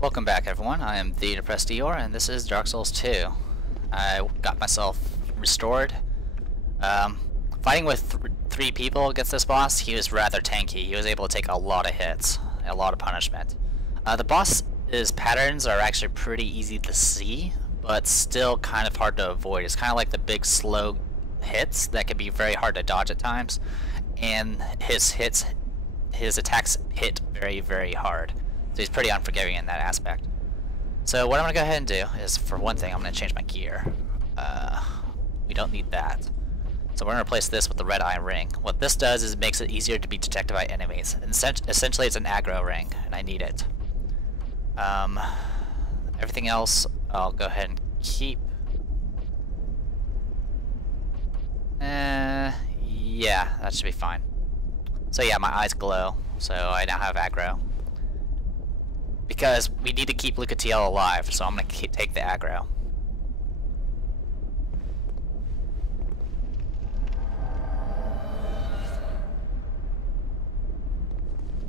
Welcome back, everyone. I am the Depressed Eeyore, and this is Dark Souls 2. I got myself restored. Fighting with three people against this boss, he was rather tanky. He was able to take a lot of hits, a lot of punishment. The boss's patterns are actually pretty easy to see, but still kind of hard to avoid. It's kind of like the big slow hits that can be very hard to dodge at times, and his attacks hit very, very hard. So he's pretty unforgiving in that aspect. So what I'm going to go ahead and do is, for one thing, I'm going to change my gear. We don't need that. So we're going to replace this with the red eye ring. What this does is it makes it easier to be detected by enemies. And essentially it's an aggro ring, and I need it. Everything else I'll go ahead and keep. Yeah, that should be fine. So yeah, my eyes glow, so I now have aggro. Because we need to keep Lucatiel alive, so I'm going to take the aggro.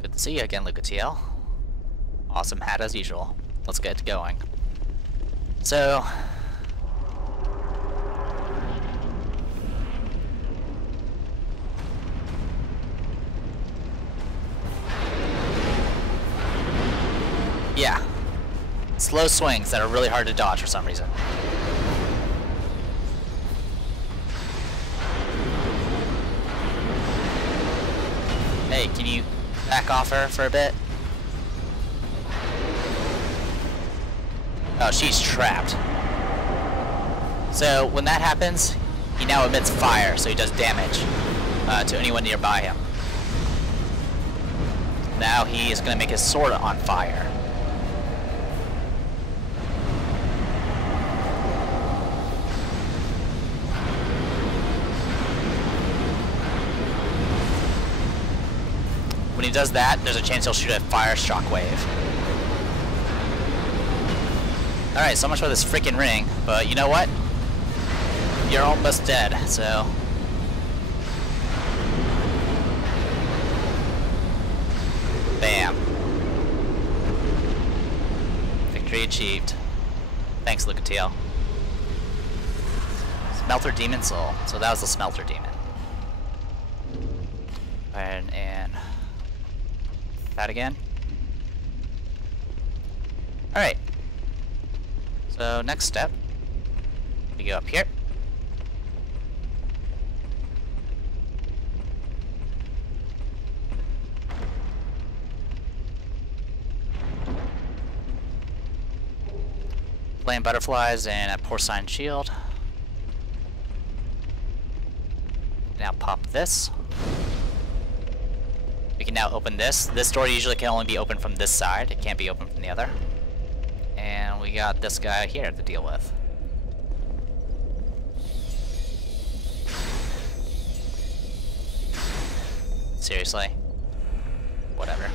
Good to see you again, Lucatiel. Awesome hat as usual. Let's get going. So... yeah. Slow swings that are really hard to dodge for some reason. Hey, can you back off her for a bit? Oh, she's trapped. So when that happens, he now emits fire, so he does damage to anyone nearby him. Now he is going to make his sword on fire. When he does that, there's a chance he'll shoot a fire shockwave. Alright, so much for this freaking ring, but you know what? You're almost dead, so... bam. Victory achieved. Thanks, Lucatiel. Smelter Demon Soul. So that was the Smelter Demon. And that again. Alright. So next step, we go up here. Flame butterflies and a porcine shield. Now pop this. We can now open this. This door usually can only be opened from this side. It can't be opened from the other. And we got this guy here to deal with. Seriously? Whatever.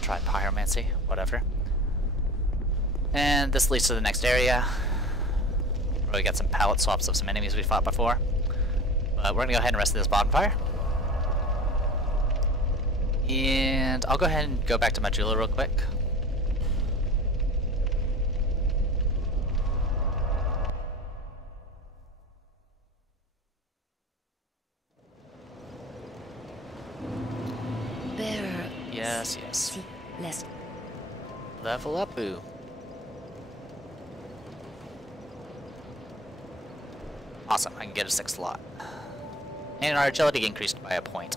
Try pyromancy. Whatever. And this leads to the next area. We got some palette swaps of some enemies we fought before. But we're gonna go ahead and rest this bonfire. And I'll go ahead and go back to my jeweler real quick. Bearer. Yes, yes. Less. Level up, boo. Awesome, I can get a 6th slot. And our agility increased by a point.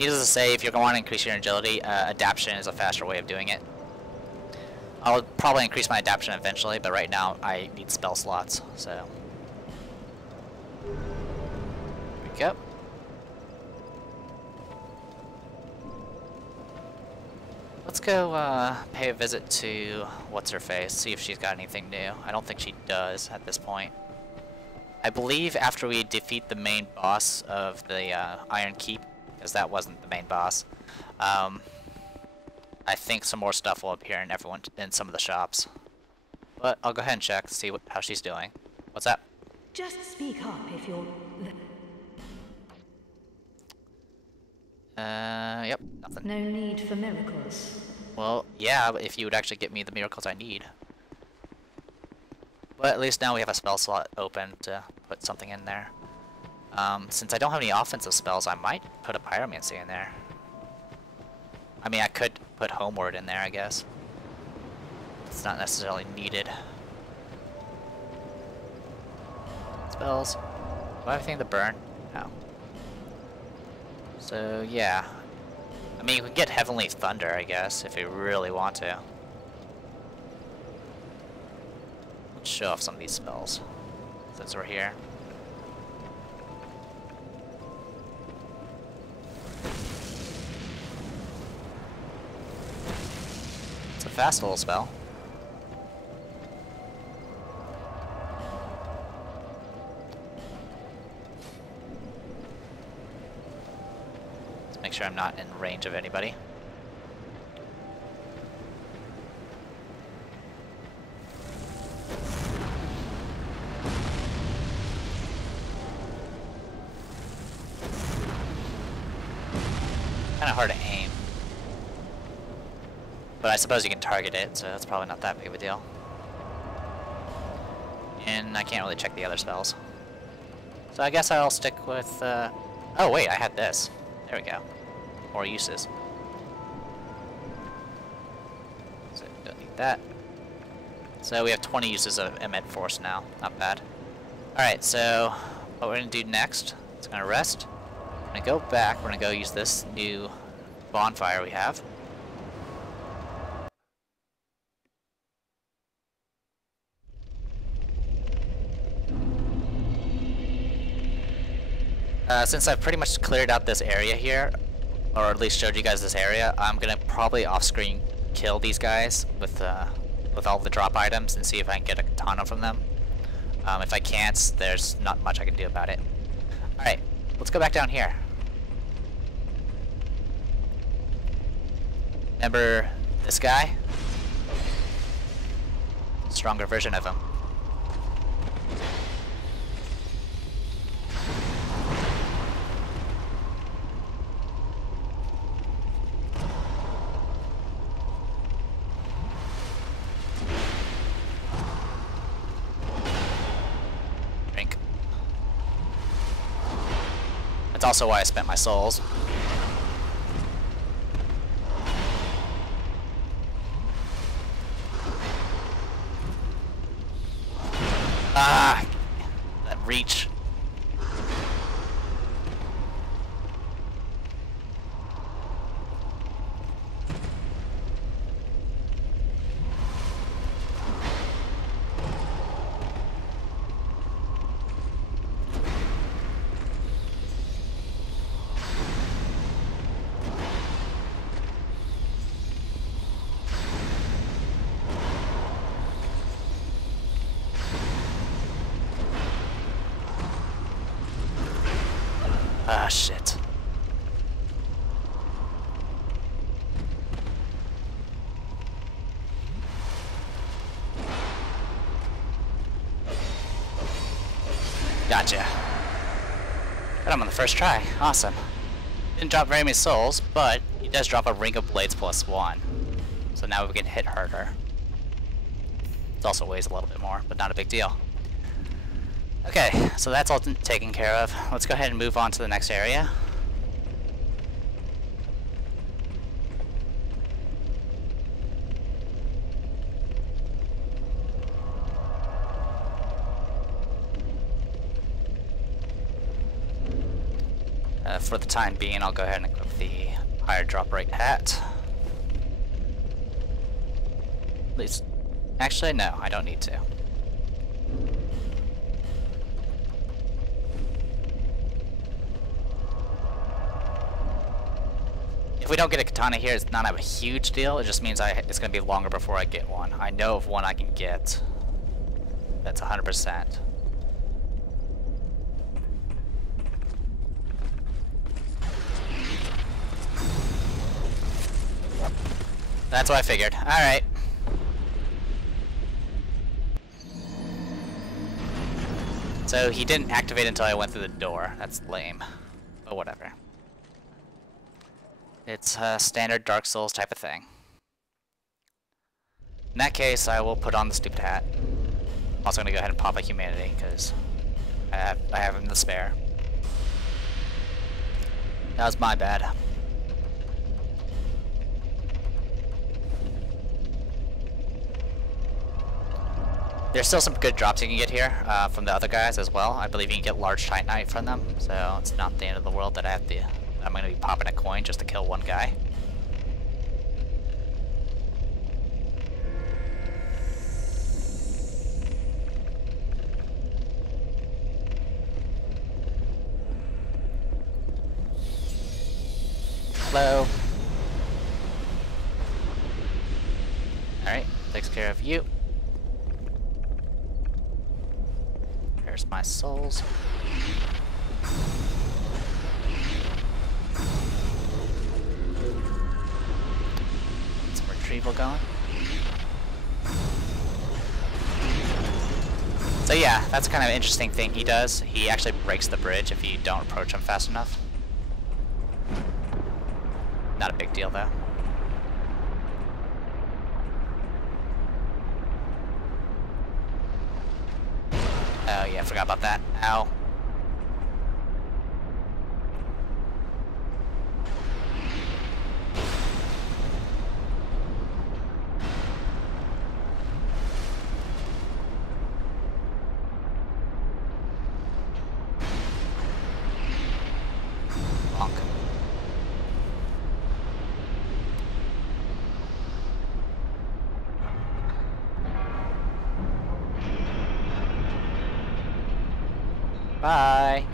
Needless to say, if you're going to want to increase your agility, adaption is a faster way of doing it. I'll probably increase my adaption eventually, but right now I need spell slots, so... Here we go. Let's go pay a visit to what's-her-face, see if she's got anything new. I don't think she does at this point. I believe after we defeat the main boss of the Iron Keep, because that wasn't the main boss, I think some more stuff will appear in some of the shops. But I'll go ahead and check to see how she's doing. What's up? Just speak up if you're... Yep, nothing. No need for miracles. Well, yeah, if you would actually get me the miracles I need. But at least now we have a spell slot open to put something in there. Since I don't have any offensive spells, I might put a pyromancy in there. I mean, I could put homeward in there, I guess. It's not necessarily needed. Spells. Do I have anything to burn? No. So, yeah. I mean, you can get Heavenly Thunder, I guess, if you really want to. Let's show off some of these spells, since we're here. It's a fast little spell. Let's make sure I'm not in range of anybody. Kinda hard to aim. But I suppose you can target it, so that's probably not that big of a deal. And I can't really check the other spells. So I guess I'll stick with, oh wait, I had this. There we go. More uses. So don't need that. So we have 20 uses of Emit Force now. Not bad. Alright, so what we're gonna do next, it's gonna rest. We're gonna go back, we're gonna go use this new bonfire we have. Since I've pretty much cleared out this area here, or at least showed you guys this area, I'm gonna probably off-screen kill these guys with all the drop items and see if I can get a katana from them. If I can't, there's not much I can do about it. Alright, let's go back down here. Remember this guy? Stronger version of him. Drink. That's also why I spent my souls. Ah, that reach. Ah, shit. Gotcha. Got him on the first try. Awesome. Didn't drop very many souls, but he does drop a Ring of Blades +1. So now we can hit harder. It also weighs a little bit more, but not a big deal. Okay, so that's all taken care of. Let's go ahead and move on to the next area. For the time being, I'll go ahead and equip the higher drop rate hat. At least, actually, no, I don't need to. If we don't get a katana here, it's not a huge deal. It just means it's going to be longer before I get one. I know of one I can get. That's 100%. That's what I figured. Alright. So he didn't activate until I went through the door. That's lame. But whatever. It's a standard Dark Souls type of thing. In that case, I will put on the stupid hat. I'm also gonna go ahead and pop a humanity, because I have him to spare. That was my bad. There's still some good drops you can get here from the other guys as well. I believe you can get large Titanite from them, so it's not the end of the world that I'm going to be popping a coin just to kill one guy. Hello. Alright, takes care of you. There's my souls. Get some retrieval going. So yeah, that's kind of an interesting thing he does. He actually breaks the bridge if you don't approach him fast enough. Not a big deal though. Oh yeah, I forgot about that. Ow. Bonk. Bye.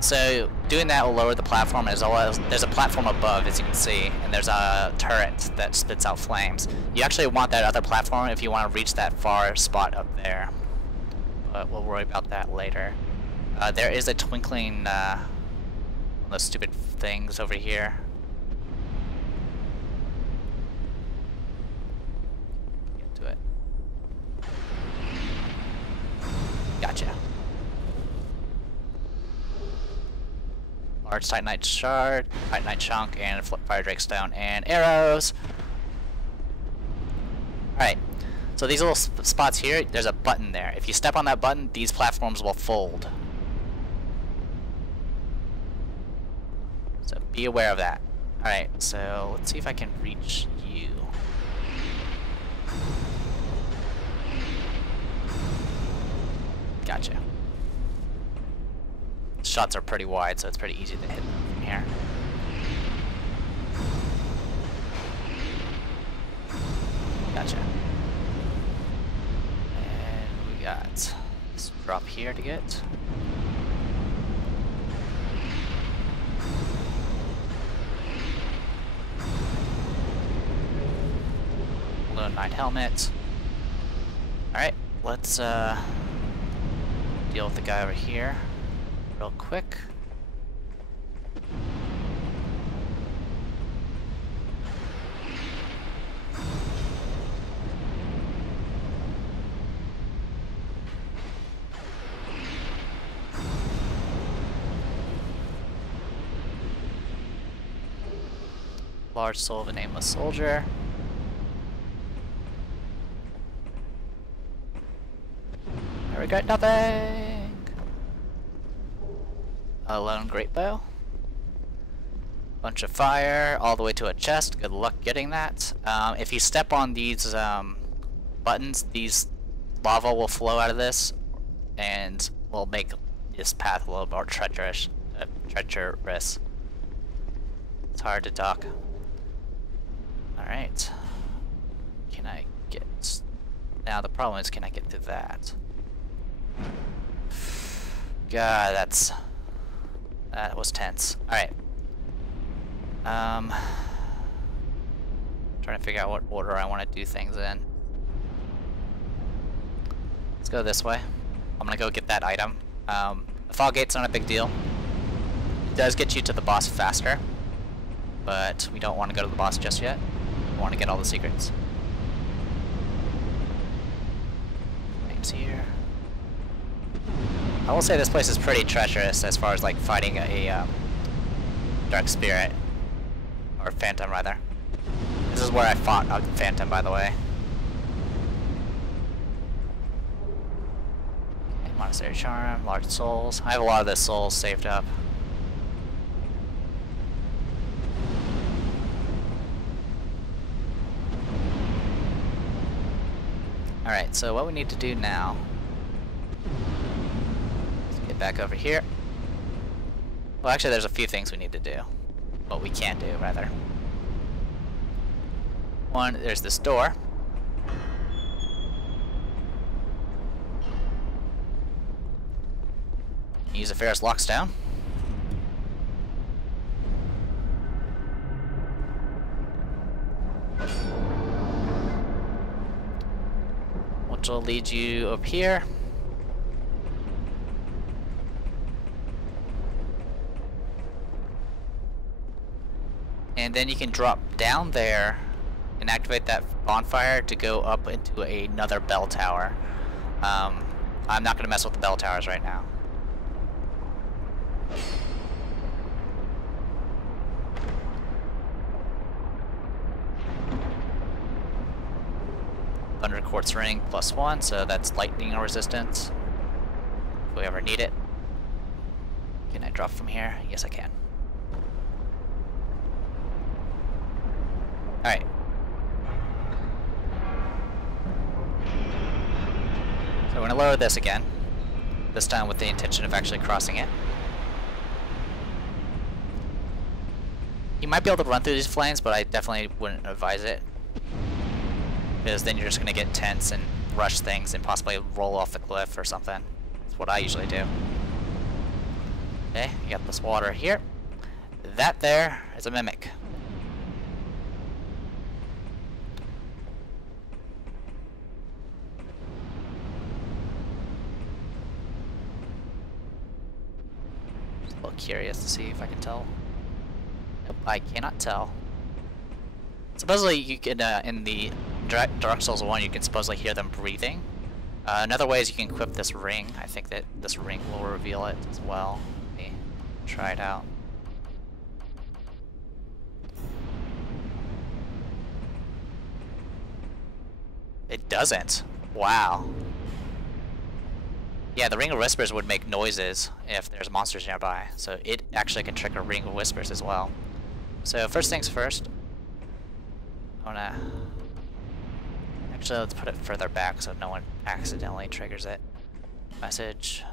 So doing that will lower the platform as well as there's a platform above, as you can see, and there's a turret that spits out flames. You actually want that other platform if you want to reach that far spot up there, but we'll worry about that later. There is a twinkling, one of those stupid things over here. Get to it. Gotcha. Large Titanite shard, Titanite chunk, and fire drake stone and arrows. Alright, so these little spots here, there's a button there. If you step on that button, these platforms will fold. So be aware of that. Alright, so let's see if I can reach you. Gotcha. Shots are pretty wide, so it's pretty easy to hit them from here. Gotcha. And we got this drop here to get. Lone Knight helmet. Alright, let's deal with the guy over here real quick. Large soul of a nameless soldier. I regret nothing. A lone great bow. Bunch of fire all the way to a chest. Good luck getting that. If you step on these buttons, these lava will flow out of this and will make this path a little more treacherous. It's hard to talk. Alright. Can I get... Now the problem is, can I get to that? God, that was tense. Alright. Trying to figure out what order I want to do things in. Let's go this way. I'm gonna go get that item. The fog gate's not a big deal. It does get you to the boss faster, but we don't want to go to the boss just yet. We want to get all the secrets. I will say this place is pretty treacherous as far as like fighting a dark spirit. Or phantom, rather. This is where I fought a phantom, by the way. Okay, Monastery Charm, large souls. I have a lot of the souls saved up. Alright, so what we need to do now is get back over here. Well, actually, there's a few things we need to do. What we can't do, rather. One, there's this door. Use a Ferris lockstone. Which will lead you up here. And then you can drop down there and activate that bonfire to go up into another bell tower. I'm not going to mess with the bell towers right now. Thunder Quartz Ring +1, so that's lightning resistance. If we ever need it. Can I drop from here? Yes, I can. Alright. So we're going to lower this again. This time with the intention of actually crossing it. You might be able to run through these flames, but I definitely wouldn't advise it. Because then you're just going to get tense and rush things and possibly roll off the cliff or something. That's what I usually do. Okay, you got this water here. That there is a mimic. Just a little curious to see if I can tell. Nope, I cannot tell. Supposedly you can, in the Dark Souls 1, you can supposedly hear them breathing. Another way is you can equip this ring. I think that this ring will reveal it as well. Let me try it out. It doesn't. Wow. Yeah, the Ring of Whispers would make noises if there's monsters nearby. So it actually can trigger Ring of Whispers as well. So first things first. I wanna... Actually, let's put it further back so no one accidentally triggers it. Message.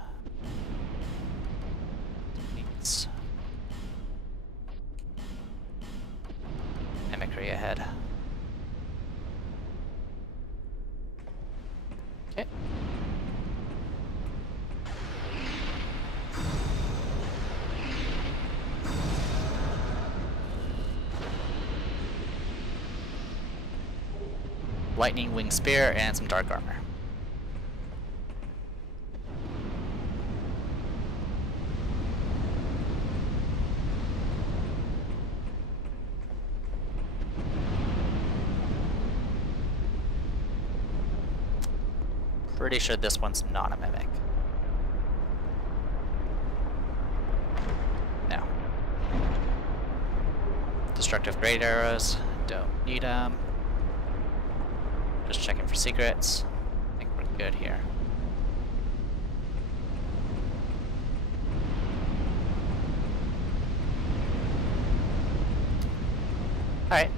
Needs. Mimicry ahead. Okay. Lightning Wing Spear and some dark armor. Pretty sure this one's not a mimic. No. Destructive Great Arrows. Don't need them. Just checking for secrets. I think we're good here. Alright.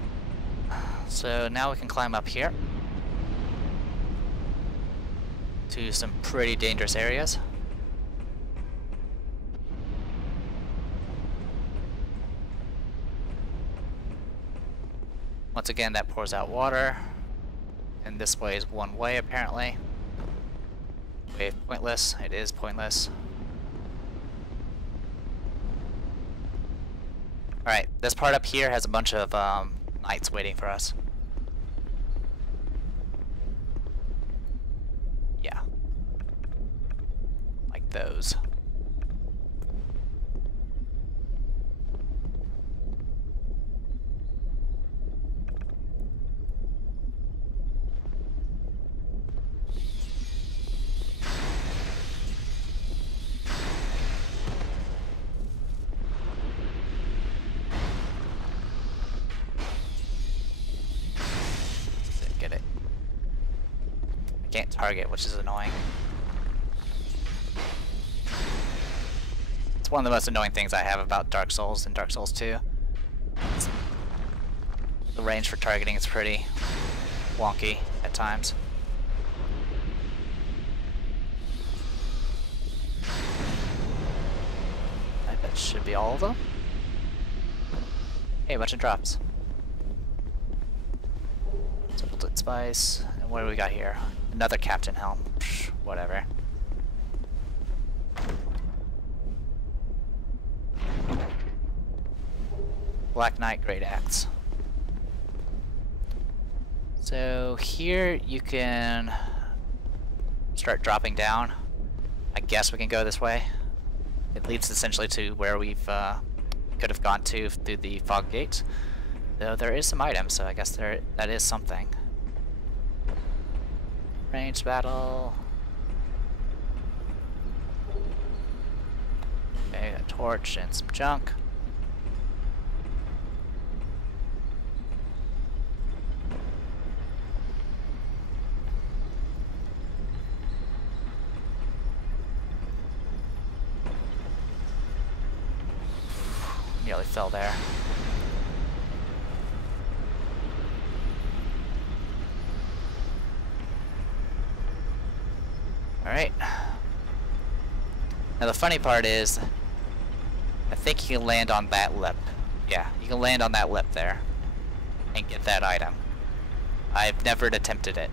So now we can climb up here to some pretty dangerous areas. Once again, that pours out water. And this way is one way, apparently. Wave pointless. It is pointless. Alright, this part up here has a bunch of knights waiting for us. Yeah. Like those. can't target, which is annoying. It's one of the most annoying things I have about Dark Souls and Dark Souls 2. The range for targeting is pretty wonky at times. I bet should be all of them. Hey, a bunch of drops. Simpleton Spice. And what do we got here? Another Captain Helm. Psh, whatever. Black Knight Great Axe. So here you can start dropping down. I guess we can go this way. It leads essentially to where we've could have gone to through the fog gate. Though there is some items, so I guess that is something. Ranged battle. Okay, a torch and some junk. Nearly fell there. Alright. Now the funny part is, I think you can land on that lip. Yeah, you can land on that lip there and get that item. I've never attempted it.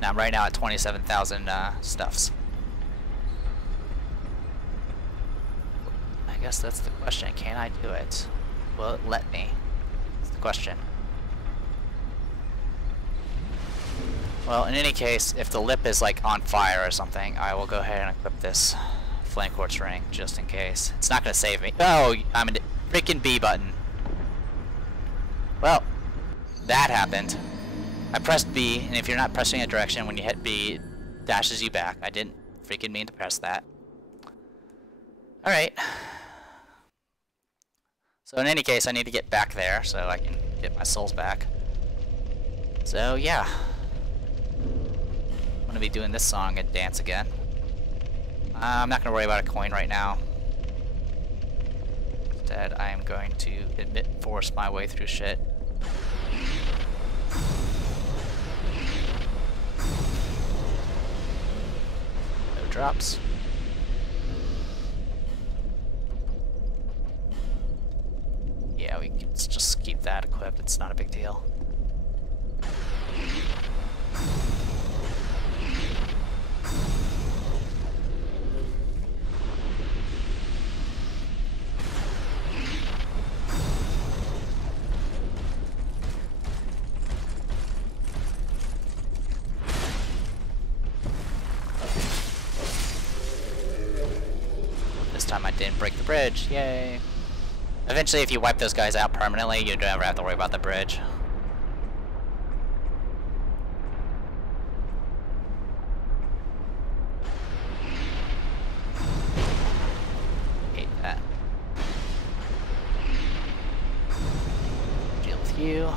Now I'm right now at 27,000 stuffs. I guess that's the question. Can I do it? Will it let me? That's the question. Well, in any case, if the lip is like on fire or something, I will go ahead and equip this flame quartz ring just in case. It's not going to save me. Oh, I'm a freaking B button. Well, that happened. I pressed B, and if you're not pressing a direction when you hit B, it dashes you back. I didn't freaking mean to press that. Alright. So in any case, I need to get back there so I can get my souls back. So yeah. I'm going to be doing this song and dance again. I'm not going to worry about a coin right now. Instead, I am going to force my way through shit. No drops. Yeah, we can just keep that equipped. It's not a big deal. This time I didn't break the bridge. Yay. Eventually, if you wipe those guys out permanently, you don't ever have to worry about the bridge. Hate that. Deal with you.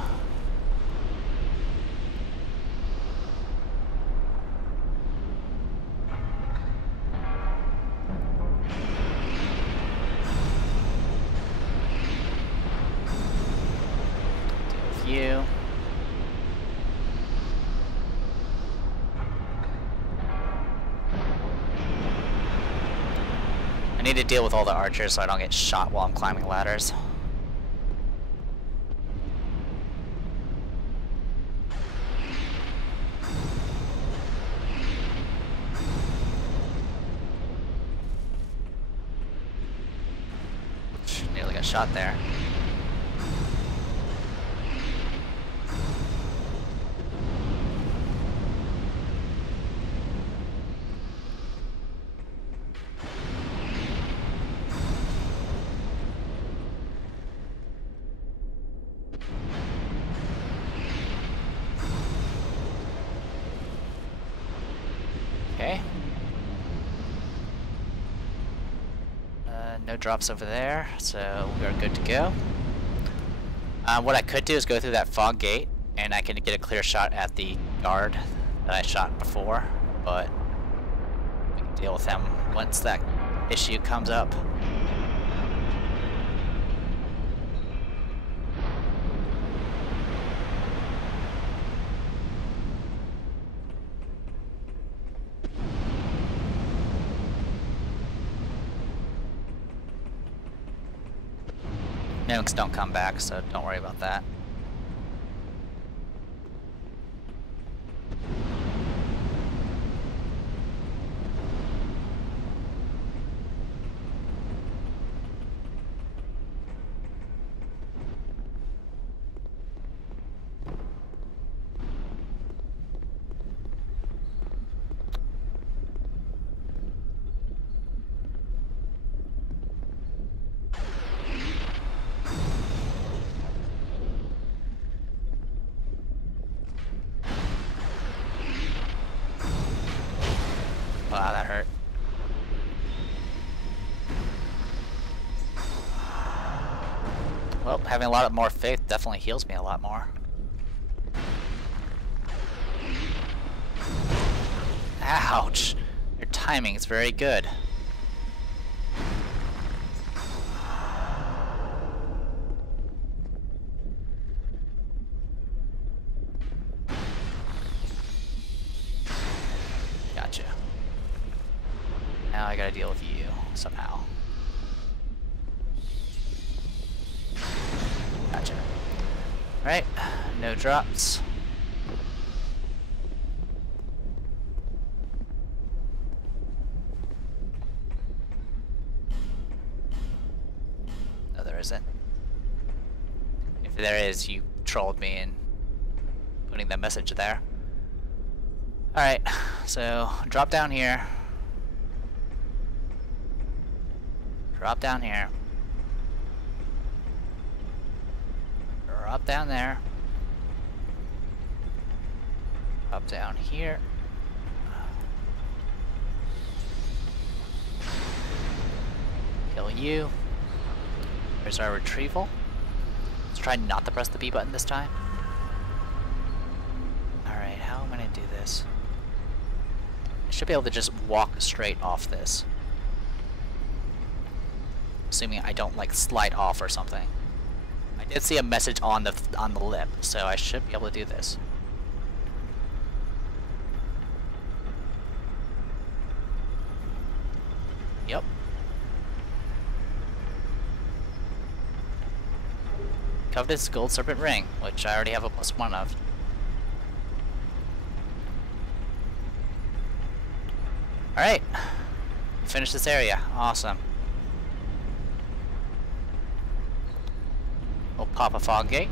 You. I need to deal with all the archers so I don't get shot while I'm climbing ladders. Nearly got shot there. Okay. No drops over there, so we're good to go. What I could do is go through that fog gate, and I can get a clear shot at the guard that I shot before, but we can deal with him once that issue comes up. Mimics don't come back, so don't worry about that. Wow, that hurt. Well, having a lot more faith definitely heals me a lot more. Ouch! Your timing is very good. Gotcha. Now I gotta deal with you somehow. Gotcha. Right, no drops. No, there isn't. If there is, you trolled me in putting that message there. Alright, so drop down here. Drop down here. Drop down there. Drop down here. Kill you. There's our retrieval. Let's try not to press the B button this time. Alright, how am I gonna do this? I should be able to just walk straight off this. Assuming I don't like slide off or something. I did see a message on the lip, so I should be able to do this. Yep. Covetous Gold Serpent Ring, which I already have a +1 of. Alright. Finish this area. Awesome. We'll pop a fog gate.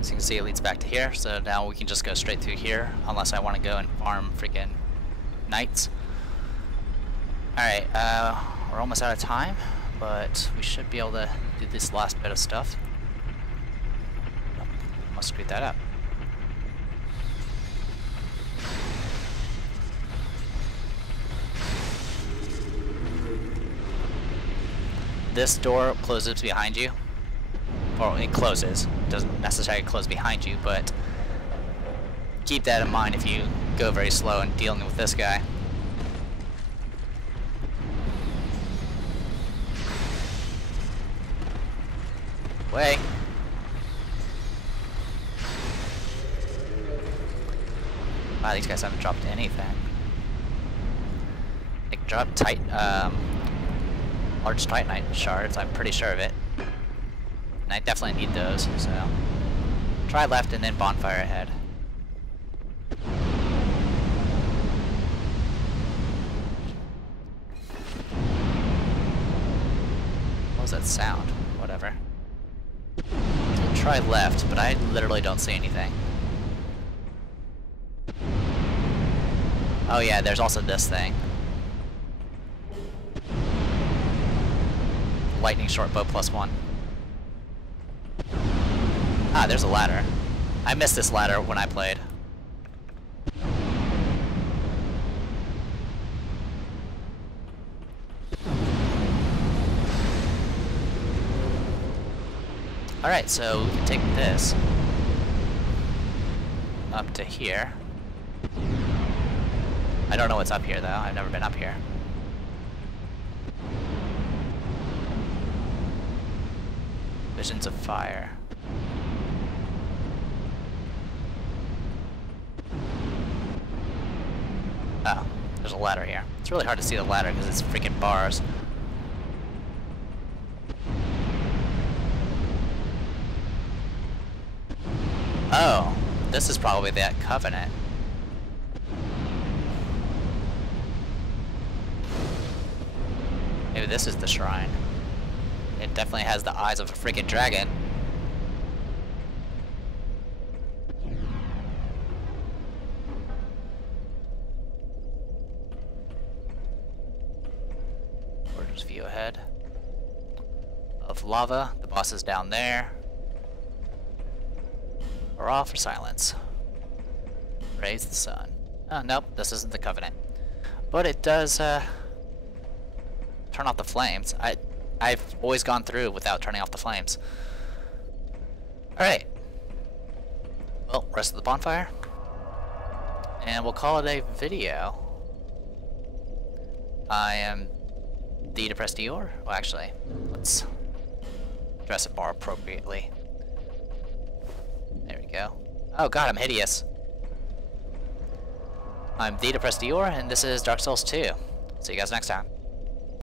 As you can see, it leads back to here, so now we can just go straight through here, unless I want to go and farm freaking knights. Alright, we're almost out of time, but we should be able to do this last bit of stuff. Oh, must screw that up. This door closes behind you. Or it closes. It doesn't necessarily close behind you, but keep that in mind if you go very slow in dealing with this guy. Way. Wow, these guys haven't dropped anything. They dropped large titanite shards, I'm pretty sure of it. And I definitely need those, so try left and then bonfire ahead. What was that sound? Whatever. Try left, but I literally don't see anything. Oh yeah, there's also this thing. Lightning short bow +1. Ah, there's a ladder. I missed this ladder when I played. Alright, so we can take this. up to here. I don't know what's up here though, I've never been up here. Visions of fire. Oh, there's a ladder here. It's really hard to see the ladder because it's freaking bars. Oh, this is probably that covenant. Maybe this is the shrine. It definitely has the eyes of a freaking dragon. Gorgeous view ahead of lava. The boss is down there. We're all for silence. Raise the sun. Oh, nope, this isn't the covenant. But it does, turn off the flames. I've always gone through without turning off the flames. Alright. Well, rest of the bonfire. And we'll call it a video. I am the Depressed Eeyore. Well, actually, let's dress it more appropriately. There we go. Oh god, I'm hideous. I'm the Depressed Eeyore, and this is Dark Souls 2. See you guys next time.